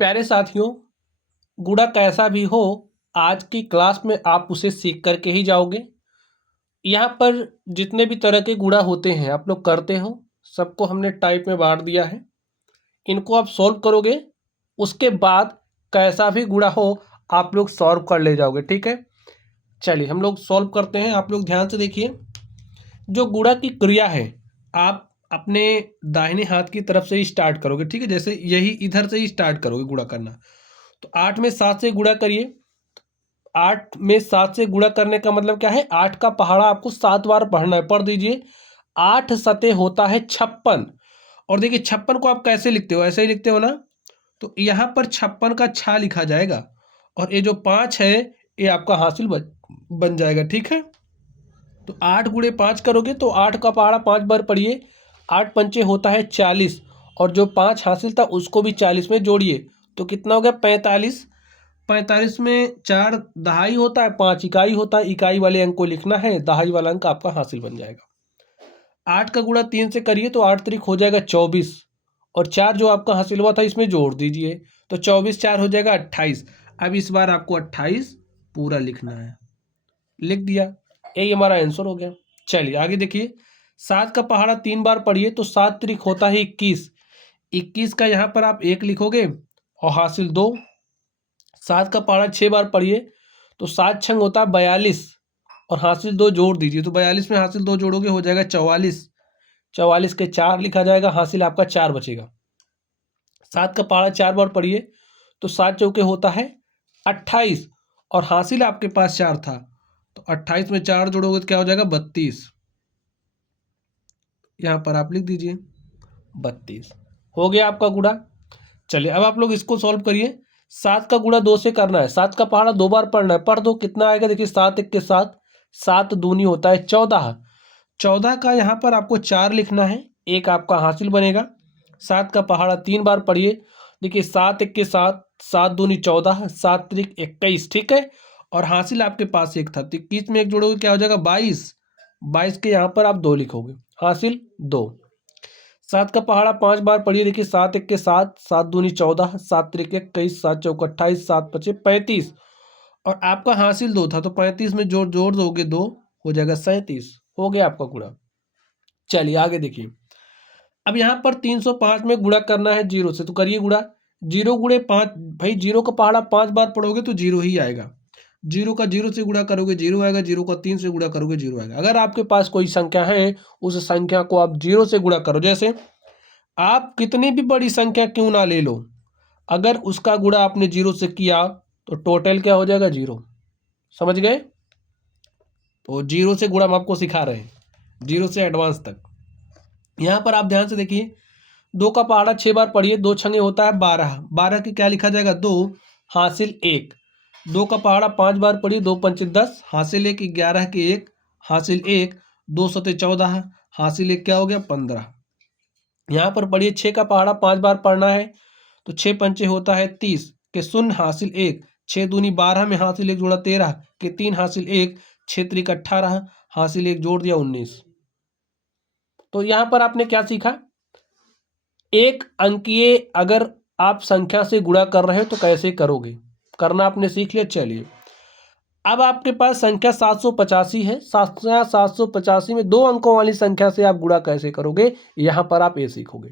प्यारे साथियों, गुणा कैसा भी हो, आज की क्लास में आप उसे सीख करके ही जाओगे। यहाँ पर जितने भी तरह के गुणा होते हैं आप लोग करते हो, सबको हमने टाइप में बांट दिया है। इनको आप सॉल्व करोगे, उसके बाद कैसा भी गुणा हो आप लोग सॉल्व कर ले जाओगे। ठीक है, चलिए हम लोग सॉल्व करते हैं। आप लोग ध्यान से देखिए, जो गुणा की क्रिया है आप अपने दाहिने हाथ की तरफ से ही स्टार्ट करोगे। ठीक है, जैसे यही इधर से ही स्टार्ट करोगे गुणा करना। तो 8 में 7 से गुणा करिए। 8 में 7 से गुणा करने का मतलब क्या है, 8 का पहाड़ा आपको 7 बार पढ़ना है। पढ़ दीजिए। 8 सते होता है 56। और देखिए 56 को आप कैसे लिखते हो, ऐसे ही लिखते हो ना। तो यहाँ पर 56 का छा लिखा जाएगा और ये जो 5 है ये आपका हासिल बन जाएगा। ठीक है, तो 8 गुणे 5 करोगे तो 8 का पहाड़ा 5 बार पढ़िए। 8 पंचे होता है 40 और जो 5 हासिल था उसको भी 40 में जोड़िए तो कितना हो गया, 45। 45 में 4 दहाई होता है, 5 इकाई होता है। इकाई वाले अंक को लिखना है, दहाई वाला अंक आपका हासिल बन जाएगा। 8 का गुणा 3 से करिए तो 8 त्रिक हो जाएगा 24 और 4 जो आपका हासिल हुआ था इसमें जोड़ दीजिए तो 24 4 हो जाएगा 28। अब इस बार आपको 28 पूरा लिखना है, लिख दिया। यही हमारा आंसर हो गया। चलिए आगे देखिए, 7 का पहाड़ा 3 बार पढ़िए तो 7 त्रिक होता है 21। 21 का यहाँ पर आप 1 लिखोगे और हासिल 2। 7 का पहाड़ा 6 बार पढ़िए तो 7 छंग होता है 42 और हासिल 2 जोड़ दीजिए तो 42 में हासिल 2 जोड़ोगे हो जाएगा 44। 44 के 4 लिखा जाएगा, हासिल आपका 4 बचेगा। 7 का पहाड़ा 4 बार पढ़िए तो 7 चौके होता है 28 और हासिल आपके पास 4 था तो 28 में 4 जोड़ोगे तो क्या हो जाएगा 32। यहाँ पर आप लिख दीजिए 32। हो गया आपका गुणा। चलिए अब आप लोग इसको सॉल्व करिए। 7 का गुणा 2 से करना है। 7 का पहाड़ा 2 बार पढ़ना है, पढ़ दो कितना आएगा। देखिए 7 1 के 7, 7 दूनी होता है 14। 14 का यहाँ पर आपको 4 लिखना है, एक आपका हासिल बनेगा। 7 का पहाड़ा 3 बार पढ़िए। देखिए 7 1 के 7, 7 दूनी 14, 7 त्रिक 21। ठीक है, और हासिल आपके पास 1 था तो 21 में 1 जोड़ोगे क्या हो जाएगा 22। 22 के यहाँ पर आप 2 लिखोगे, हासिल 2। 7 का पहाड़ा 5 बार पढ़िए। देखिए 7 1 के 7, 7 दूनी 14, 7 त्रिक 21, 7 चौक 28, 7 पचे 35 और आपका हासिल 2 था तो 35 में जोड़ जोड़ दोगे 2 हो जाएगा 37। हो गया आपका गुणा। चलिए आगे देखिए, अब यहाँ पर 305 में गुणा करना है 0 से तो करिए गुणा। 0 गुणे 5, भाई 0 का पहाड़ा 5 बार पढ़ोगे तो 0 ही आएगा। 0 का 0 से गुणा करोगे 0 आएगा, 0 का 3 से गुणा करोगे 0 आएगा। अगर आपके पास कोई संख्या है उस संख्या को आप 0 से गुणा करो। जैसे आप कितनी भी बड़ी संख्या क्यों ना ले लो, अगर उसका गुणा आपने 0 से किया तो टोटल क्या हो जाएगा 0। समझ गए? तो 0 से गुणा हम आपको सिखा रहे हैं, 0 से एडवांस तक। यहाँ पर आप ध्यान से देखिए, 2 का पहाड़ा 6 बार पढ़िए, 2 छंगे होता है 12। 12 की क्या लिखा जाएगा 2, हासिल 1। 2 का पहाड़ा 5 बार पढ़िए, 2 पंचे 10, हासिल 1, 11 के 1, हासिल 1, 2 सते 14, हासिल 1 क्या हो गया 15। यहाँ पर पढ़िए 6 का पहाड़ा 5 बार पढ़ना है तो 6 पंचे होता है 30 के शून्य, हासिल 1। 6 दूनी 12 में हासिल 1 जोड़ा 13 के 3, हासिल 1। 6 त्रिक 18, हासिल 1 जोड़ दिया 19। तो यहाँ पर आपने क्या सीखा, एक अंकीय अगर आप संख्या से गुणा कर रहे हो तो कैसे करोगे, करना आपने सीख लिया। चलिए अब आपके पास संख्या 785 है। संख्या 785 में 2 अंकों वाली संख्या से आप गुणा कैसे करोगे, यहां पर आप ये सीखोगे।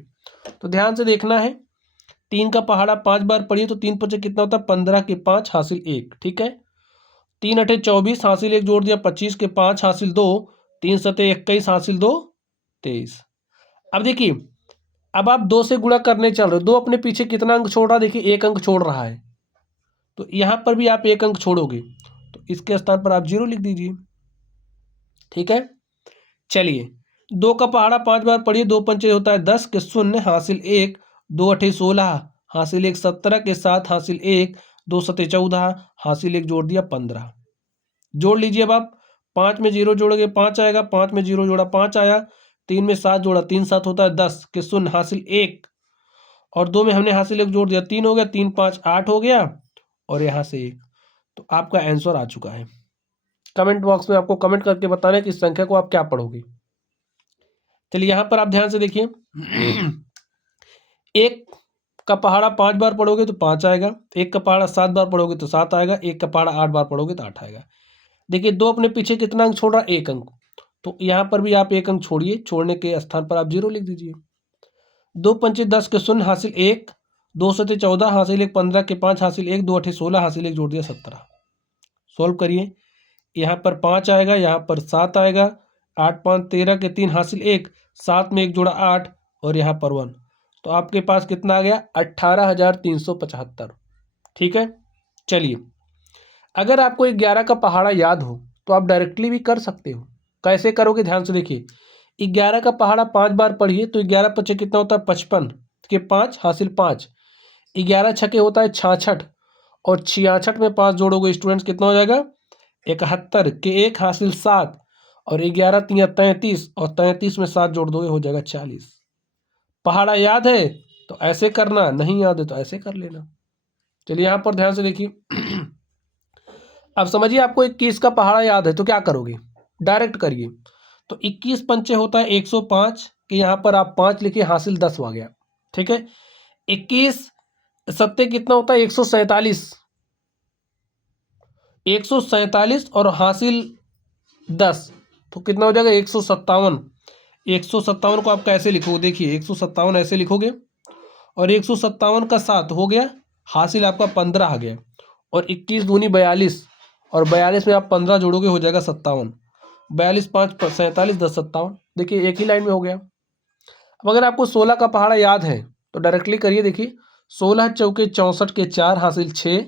तो ध्यान से देखना है। 3 का पहाड़ा 5 बार पढ़िए तो 3 पचे कितना होता है 15 के 5, हासिल 1। ठीक है, 3 अठे 24, हासिल 1 जोड़ दिया 25 के 5, हासिल 2। 3 सते 21, हासिल 2 23। अब देखिए, अब आप 2 से गुणा करने चल रहे हो, 2 अपने पीछे कितना अंक छोड़ रहा है, देखिए 1 अंक छोड़ रहा है तो यहां पर भी आप 1 अंक छोड़ोगे तो इसके स्थान पर आप 0 लिख दीजिए। ठीक है, चलिए 2 का पहाड़ा 5 बार पढ़िए, 2 पंचे होता है 10 के शून्य, हासिल 1। 2 अठे 16, हासिल 1, 17 के 7, हासिल 1। 2 सते 14, हासिल 1 जोड़ दिया 15। जोड़ लीजिए। अब आप 5 में 0 जोड़ोगे 5 आएगा, 5 में 0 जोड़ा 5 आया। 3 में 7 जोड़ा 3 7 होता है 10 के शून्य, हासिल 1 और 2 में हमने हासिल 1 जोड़ दिया 3 हो गया, 3 5 8 हो गया और यहाँ से 1। तो आपका आंसर आ चुका है। कमेंट बॉक्स में आपको कमेंट करके बताना है कि इस संख्या को आप क्या पढ़ोगे। चलिए यहाँ पर आप ध्यान से देखिए, एक का पहाड़ा 5 बार पढ़ोगे तो 5 आएगा, 1 का पहाड़ा 7 बार पढ़ोगे तो 7 आएगा, 1 का पहाड़ा 8 बार पढ़ोगे तो 8 आएगा। देखिए 2 अपने पीछे कितना अंक छोड़ रहा है, 1 अंक, तो यहाँ पर भी आप 1 अंक छोड़िए, छोड़ने के स्थान पर आप 0 लिख दीजिए। 2 पंचे 10 के शून्य हासिल 1, 2 सते 14 हासिल 1, 15 के 5 हासिल 1, 2 अठे 16 हासिल 1, जोड़ दिया 17। सॉल्व करिए, यहाँ पर 5 आएगा, यहाँ पर 7 आएगा, 8 5 13 के 3 हासिल 1, 7 में 1 जोड़ा 8 और यहाँ पर 1, तो आपके पास कितना आ गया 18,375। ठीक है। चलिए, अगर आपको 11 का पहाड़ा याद हो तो आप डायरेक्टली भी कर सकते हो। कैसे करोगे, ध्यान से देखिए। 11 का पहाड़ा 5 बार पढ़िए तो 11 पचे कितना होता है 55 के 5 हासिल 5, 11 छके होता है 66 और 66 में 5 जोड़ोगे स्टूडेंट्स कितना हो जाएगा 71 के 1 हासिल 7 और 11 तिया 33 और 33 में 7 जोड़ दोगे हो जाएगा 40। पहाड़ा याद है तो ऐसे करना, नहीं याद है तो ऐसे कर लेना। चलिए यहाँ पर ध्यान से देखिए। अब समझिए आपको 21 का पहाड़ा याद है तो क्या करोगे, डायरेक्ट करिए। तो 21 पंचे होता है 105 कि यहाँ पर आप 5 लिखिए, हासिल 10 हो गया। ठीक है। 21 सत्ते कितना होता है 147, 147 और हासिल 10 तो कितना हो जाएगा 157। 157 को आप कैसे लिखोगे, देखिए 157 ऐसे लिखोगे और 157 का 7 हो गया, हासिल आपका 15 आ गया और 21 दूनी 42 और 42 में आप 15 जोड़ोगे हो जाएगा 57। 42 5 47 10 57, देखिए एक ही लाइन में हो गया। अब अगर आपको 16 का पहाड़ा याद है तो डायरेक्टली करिए। देखिए 16 चौके 64 के 4 हासिल 6,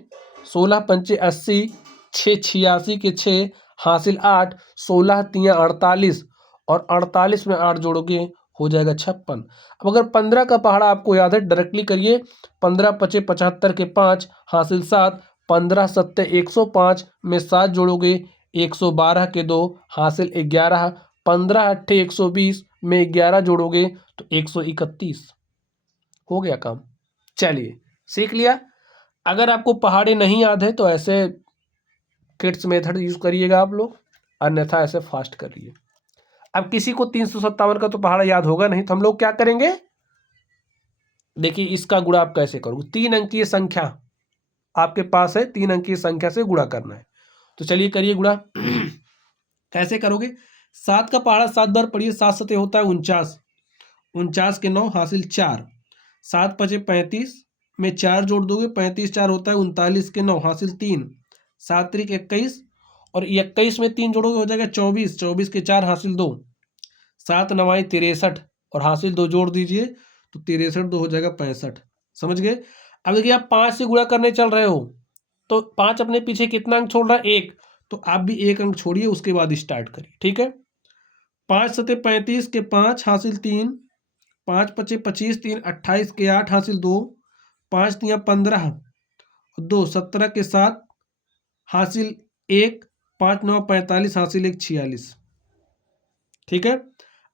16 पंचे 80, 6 86 के 6 हासिल 8, 16 तिया 48 और 48 में 8 जोड़ोगे हो जाएगा 56। अब अगर 15 का पहाड़ा आपको याद है डायरेक्टली करिए। 15 पचे 75 के 5 हासिल 7, 15 सत्ते 105 में 7 जोड़ोगे 112 के 2 हासिल 11, 15 अट्ठे 120 में 11 जोड़ोगे तो 131। हो गया काम। चलिए सीख लिया। अगर आपको पहाड़े नहीं याद है तो ऐसे किड्स मेथड यूज करिएगा आप लोग, अन्यथा ऐसे फास्ट करिए। अब किसी को 357 का तो पहाड़ा याद होगा नहीं, तो हम लोग क्या करेंगे, देखिए इसका गुणा आप कैसे करोगे। 3 अंकीय संख्या आपके पास है, 3 अंकीय संख्या से गुणा करना है, तो चलिए करिए गुणा। कैसे करोगे, 7 का पहाड़ा 7 बार पढ़िए, 7 सते होता है 49, 49 के 9 हासिल 4, 7 पचे 35 में 4 जोड़ दोगे, 35 4 होता है 39 के 9 हासिल 3, 7 त्रिक 21 और 21 में 3 जोड़ोगे हो जाएगा 24, 24 के 4 हासिल 2, 7 नवाई 63 और हासिल 2 जोड़ दीजिए तो 63 2 हो जाएगा 65। समझ गए। अब देखिए आप 5 से गुणा करने चल रहे हो तो 5 अपने पीछे कितना अंक छोड़ रहा है 1, तो आप भी 1 अंक छोड़िए, उसके बाद स्टार्ट करिए। ठीक है। 5 सते 35 के 5 हासिल 3, 5 पचे 25 3 28 के 8 हासिल 2, 5 तिया 15 2 17 के 7 हासिल 1, 5 9 45 हासिल 1 46। ठीक है।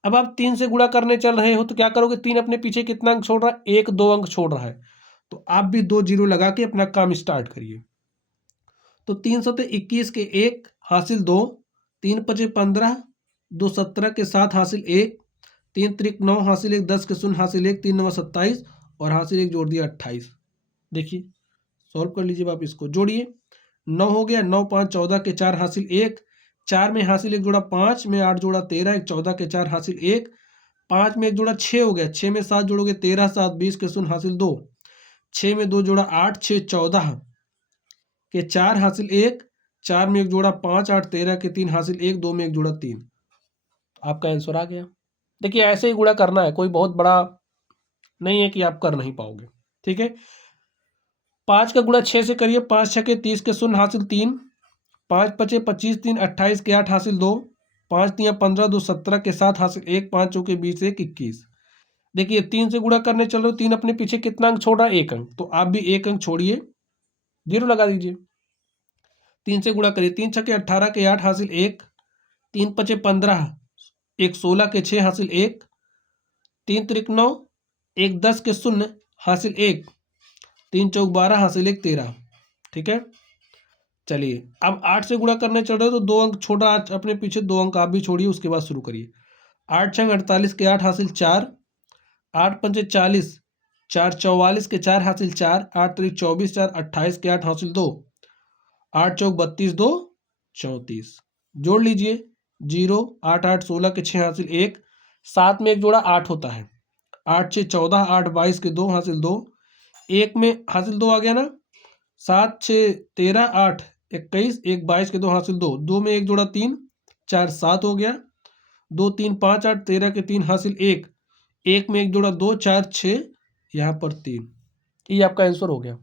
अब आप 3 से गुणा करने चल रहे हो तो क्या करोगे, 3 अपने पीछे कितना अंक छोड़ रहा है 1 2 अंक छोड़ रहा है, तो आप भी 2 जीरो लगा के अपना काम स्टार्ट करिए। तो 3 सते 21 के 1 हासिल 2, 3 पचे 15 2 17 के 7 हासिल 1, 3 त्रिक 9 हासिल 1, 10 के 0 हासिल 1, 3 9 27 और हासिल 1 जोड़ दिया 28। देखिए सॉल्व कर लीजिए, आप इसको जोड़िए। 9 हो गया, 9 5 14 के 4 हासिल 1, 4 में हासिल 1 जोड़ा 5 में 8 जोड़ा 13, 1 14 के 4 हासिल 1, 5 में 1 जोड़ा 6 हो गया, 6 में 7 जोड़ोगे 13 7 20 के 0 हासिल 2, 6 में 2 जोड़ा 8 6 14 के 4 हासिल 1, 4 में 1 जोड़ा 5 8 13 के 3 हासिल 1, 2 में 1 जोड़ा 3। आपका आंसर आ गया। देखिए ऐसे ही गुणा करना है, कोई बहुत बड़ा नहीं है कि आप कर नहीं पाओगे। ठीक है। 5 का गुणा 6 से करिए, 5 छके 30 के 0 हासिल 3, 5 पचे 25 3 28 के 8 हासिल 2, 5 तिया 15 2 17 के 7 हासिल 1, 5 चौके 20 1 21। देखिए 3 से गुणा करने चल रहे हो, 3 अपने पीछे कितना अंक छोड़ रहा है 1 अंक, तो आप भी 1 अंक छोड़िए, 0 लगा दीजिए। 3 से गुणा करिए, 3 छके 18 के 8 हासिल 1, 3 पचे 15 1 16 के 6 हासिल 1, 3 त्रिक 9 1 10 के 0 हासिल 1, 3 चौक 12 हासिल 1 13। ठीक है। चलिए अब 8 से गुणा करने चल रहे हो तो 2 अंक छोटा अपने पीछे, 2 अंक आप भी छोड़िए, उसके बाद शुरू करिए। 8 छंग 48 के 8 हासिल 4, 8 पंचे 40 4 44 के 4 हासिल 4, 8 3 24, 4 28 के 8 हासिल 2, 8 चौक 32, 2 34। जोड़ लीजिए 0, 8 8 16 के 6 हासिल 1, 7 में एक जोड़ा 8 होता है, 8 6 14, 8 22 के 2 हासिल 2, 1 में हासिल 2 आ गया ना, 7 6 13, 8 21, 1 22 के 2 हासिल 2, 2 में एक जोड़ा 3, 4 7 हो गया, 2 3 5 8 13 के 3 हासिल 1, 1 में एक जोड़ा 2, 4 6, यहाँ पर 3। ये आपका आंसर हो गया।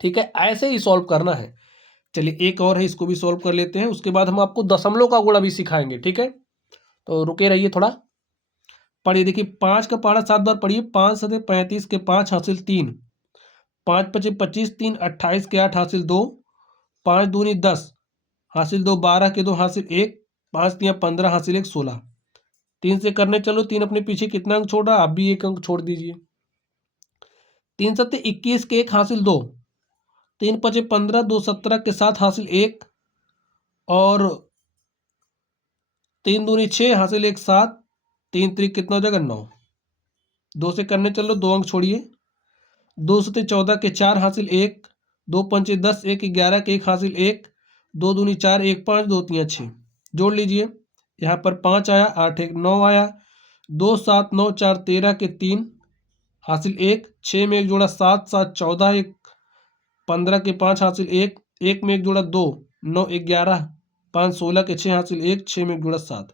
ठीक है, ऐसे ही सॉल्व करना है। चलिए एक और है, इसको भी सॉल्व कर लेते हैं, उसके बाद हम आपको दशमलव का गुणा भी सिखाएंगे। ठीक है, तो रुके रहिए थोड़ा, पढ़िए। देखिए 5 का पहाड़ा 7 बार पढ़िए। 5 7 35 के 5 हासिल 3, 5 5 25, 3 28 के 8 हासिल 2, 5 दूनी 10 हासिल 2, 12 के 2 हासिल 1, 5 3 15 हासिल 1 16। 3 से करने चलो, 3 अपने पीछे कितना अंक छोड़ रहा है, आप भी एक अंक छोड़ दीजिए। 3 7 21 के 1 हासिल 2, 3 5 15, 2 17 के 7 हासिल 1, और 3 दूनी 6 हासिल 1 7, 3 3 कितना हो जाएगा 9। 2 से करने चलो, 2 अंक छोड़िए। 2 7 14 के 4 हासिल 1, 2 5 10, 1 11 के 1 हासिल 1, 2 दूनी 4 1 5, 2 3 6। जोड़ लीजिए, यहाँ पर 5 आया, 8 1 9 आया, 2 7 9 4 13 के 3 हासिल 1, 6 में एक जोड़ा 7 7 14, 1 15 के 5 हासिल 1, 1 में एक जोड़ा 2, 9 11, 5 16 के 6 हासिल 1, 6 में एक जोड़ा 7।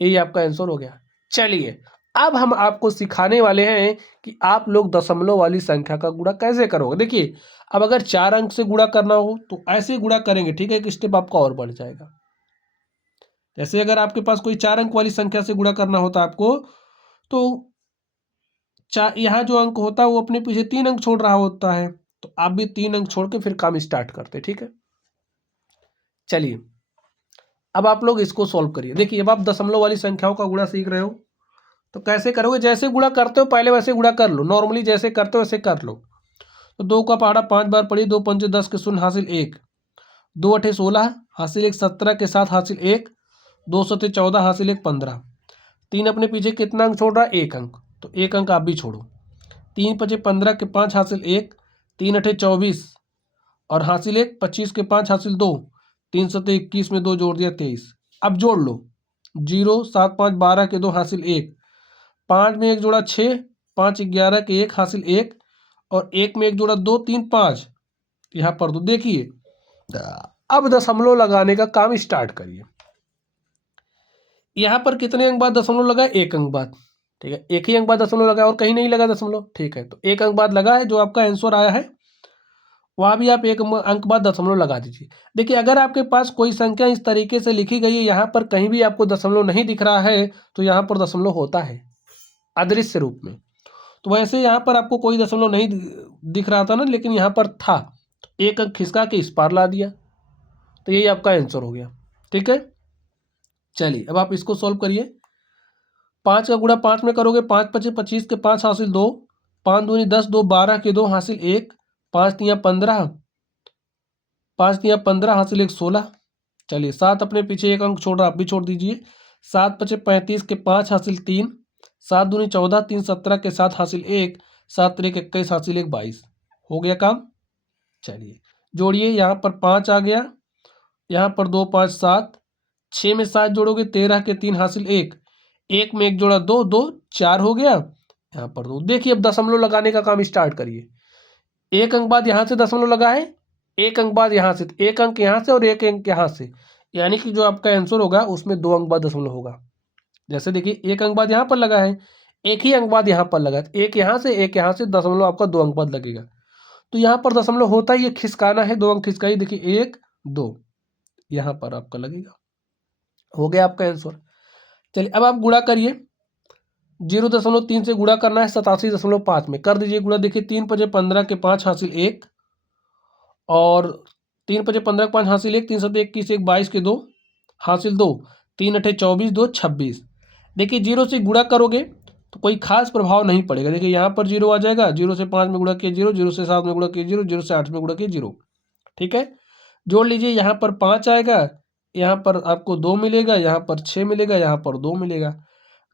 यही आपका आंसर हो गया। चलिए अब हम आपको सिखाने वाले हैं कि आप लोग दशमलव वाली संख्या का गुणा कैसे करोगे। देखिए अब अगर 4 अंक से गुणा करना हो तो ऐसे गुणा करेंगे। ठीक है, एक स्टेप आपका और बढ़ जाएगा। जैसे अगर आपके पास कोई 4 अंक वाली संख्या से गुणा करना होता आपको, तो यहाँ जो अंक होता है वो अपने पीछे 3 अंक छोड़ रहा होता है, तो आप भी 3 अंक छोड़ के फिर काम स्टार्ट करते। ठीक है, चलिए अब आप लोग इसको सॉल्व करिए। देखिए अब आप दशमलव वाली संख्याओं का गुणा सीख रहे हो, तो कैसे करोगे, जैसे गुणा करते हो पहले वैसे गुणा कर लो, नॉर्मली जैसे करते हो वैसे कर लो। तो 2 का पहाड़ा 5 बार पढ़ी, 2 पंचे 10 के 0 हासिल 1, 2 अठे 16 हासिल 1 17 के 7 हासिल 1, 2 सते 14 हासिल 1 15। 3 अपने पीछे कितना अंक छोड़ रहा है, 1 अंक, तो 1 अंक आप भी छोड़ो। 3 पचे 15 के 5 हासिल 1, 3 अठे 24 और हासिल 1, 25 के 5 हासिल 2, 3 सते 21 में 2 जोड़ दिया 23। अब जोड़ लो, 0 7 5 12 के 2 हासिल 1, 5 में एक जोड़ा 6, 5 11 के 1 हासिल 1, और 1 में एक जोड़ा 2 3 5, यहाँ पर दो। देखिए अब दशमलव लगाने का काम स्टार्ट करिए। यहाँ पर कितने अंक बाद दशमलव लगा है, 1 अंक बाद। ठीक है, एक ही अंक बाद दशमलव लगा और कहीं नहीं लगा दशमलव। ठीक है, तो 1 अंक बाद लगा है, जो आपका आंसर आया है वहाँ भी आप 1 अंक बाद दशमलव लगा दीजिए। देखिए अगर आपके पास कोई संख्या इस तरीके से लिखी गई है, यहाँ पर कहीं भी आपको दशमलव नहीं दिख रहा है, तो यहाँ पर दशमलव होता है अदृश्य रूप में। तो वैसे यहाँ पर आपको कोई दशमलव नहीं दिख रहा था ना, लेकिन यहाँ पर था, तो 1 अंक खिसका के इस पार ला दिया, तो यही आपका आंसर हो गया। ठीक है, चलिए अब आप इसको सॉल्व करिए। 5 का गुणा 5 में करोगे, 5 पचे 25 के 5 हासिल 2, 5 दूनी 10, 2 12 के 2 हासिल 1, 5 तिया 15, 5 तिया 15 हासिल 1 16। चलिए 7 अपने पीछे 1 अंक छोड़ रहा, आप भी छोड़ दीजिए। 7 पचे 35 के 5 हासिल 3, 7 दूनी 14, 3 17 के 7 हासिल 1, 7 3 21 हासिल 1 22। हो गया काम। चलिए जोड़िए, यहाँ पर 5 आ गया, यहाँ पर 2 5 7, 6 में 7 जोड़ोगे 13 के 3 हासिल 1, 1 में एक जोड़ा 2 2 4 हो गया, यहाँ पर 2। देखिए अब दशमलव लगाने का काम स्टार्ट करिए। 1 अंक बाद यहाँ से दशमलव लगा है, 1 अंक बाद यहाँ से, 1 अंक यहाँ से और 1 अंक यहाँ से, यानी कि जो आपका आंसर होगा उसमें 2 अंक बाद दशमलव होगा। जैसे देखिए 1 अंक बाद यहाँ पर लगा है, 1 ही अंक बाद यहाँ पर लगा है, 1 यहाँ से 1 यहाँ से, दशमलव आपका 2 अंक बाद लगेगा। तो यहाँ पर दशमलव होता ही, ये खिसकाना है, 2 अंक खिसकाइए। देखिए 1 2, यहाँ पर आपका लगेगा। हो गया आपका आंसर। चलिए अब आप गुणा करिए। 0.3 से गुणा करना है 87.5 में, कर दीजिए गुणा। देखिए 3 पचे 15 के 5 हासिल 1, और 3 पचे 15 के 5 हासिल 1, 3 सते 21 1 22 के 2 हासिल 2, 3 अठे 24 2 26। देखिए 0 से गुणा करोगे तो कोई खास प्रभाव नहीं पड़ेगा। देखिए यहाँ पर 0 आ जाएगा, 0 से 5 में गुणा किए 0, 0 से 7 में गुणा किए 0, 0 से 8 में गुणा किए 0। ठीक है, जोड़ लीजिए, यहाँ पर 5 आएगा, यहाँ पर आपको 2 मिलेगा, यहाँ पर 6 मिलेगा, यहाँ पर 2 मिलेगा।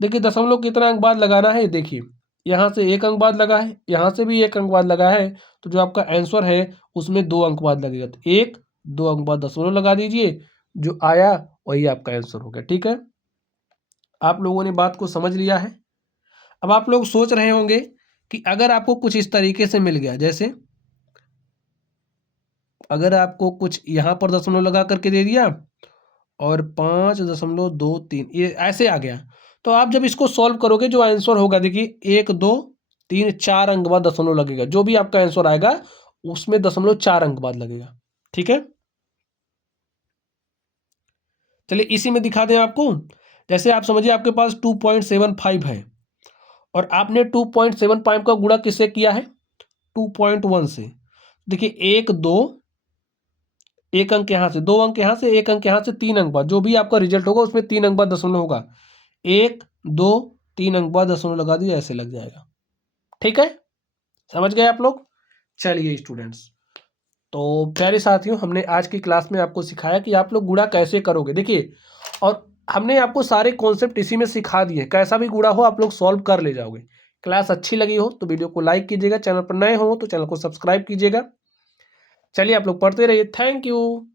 देखिए दशमलव कितना अंक बाद लगाना है, देखिए यहाँ से 1 अंक बाद लगा है, यहाँ से भी 1 अंक बाद लगा है, तो जो आपका आंसर है उसमें 2 अंक बाद लगेगा। तो 1 2 अंक बाद दशमलव लगा दीजिए, जो आया वही आपका आंसर हो गया। ठीक है, आप लोगों ने बात को समझ लिया है। अब आप लोग सोच रहे होंगे कि अगर आपको कुछ इस तरीके से मिल गया, जैसे अगर आपको कुछ यहाँ पर दशमलव लगा करके दे दिया और 5.23 ये ऐसे आ गया, तो आप जब इसको सॉल्व करोगे जो आंसर होगा, देखिए 1 2 3 4 अंक बाद दशमलव लगेगा, जो भी आपका आंसर आएगा उसमें 0.4 अंक बाद लगेगा। ठीक है, चलिए इसी में दिखा दें आपको। जैसे आप समझिए आपके पास 2.75 है और आपने 2.75 का गुणा किससे किया है, 2.1 से। देखिए 1 2 1 अंक यहाँ से, 2 अंक यहाँ से, 1 अंक यहाँ से, 3 अंक बाद, जो भी आपका रिजल्ट होगा उसमें 3 अंक बाद दशमलव होगा। 1 2 3 अंक बाद दशमलव लगा दिया, ऐसे लग जाएगा। ठीक है, समझ गए आप लोग। चलिए स्टूडेंट्स, तो प्यारे साथियों, हमने आज की क्लास में आपको सिखाया कि आप लोग गुणा कैसे करोगे। देखिए, और हमने आपको सारे कॉन्सेप्ट इसी में सिखा दिए, कैसा भी गुणा हो आप लोग सॉल्व कर ले जाओगे। क्लास अच्छी लगी हो तो वीडियो को लाइक कीजिएगा, चैनल पर नए हो तो चैनल को सब्सक्राइब कीजिएगा। चलिए आप लोग पढ़ते रहिए। Thank you.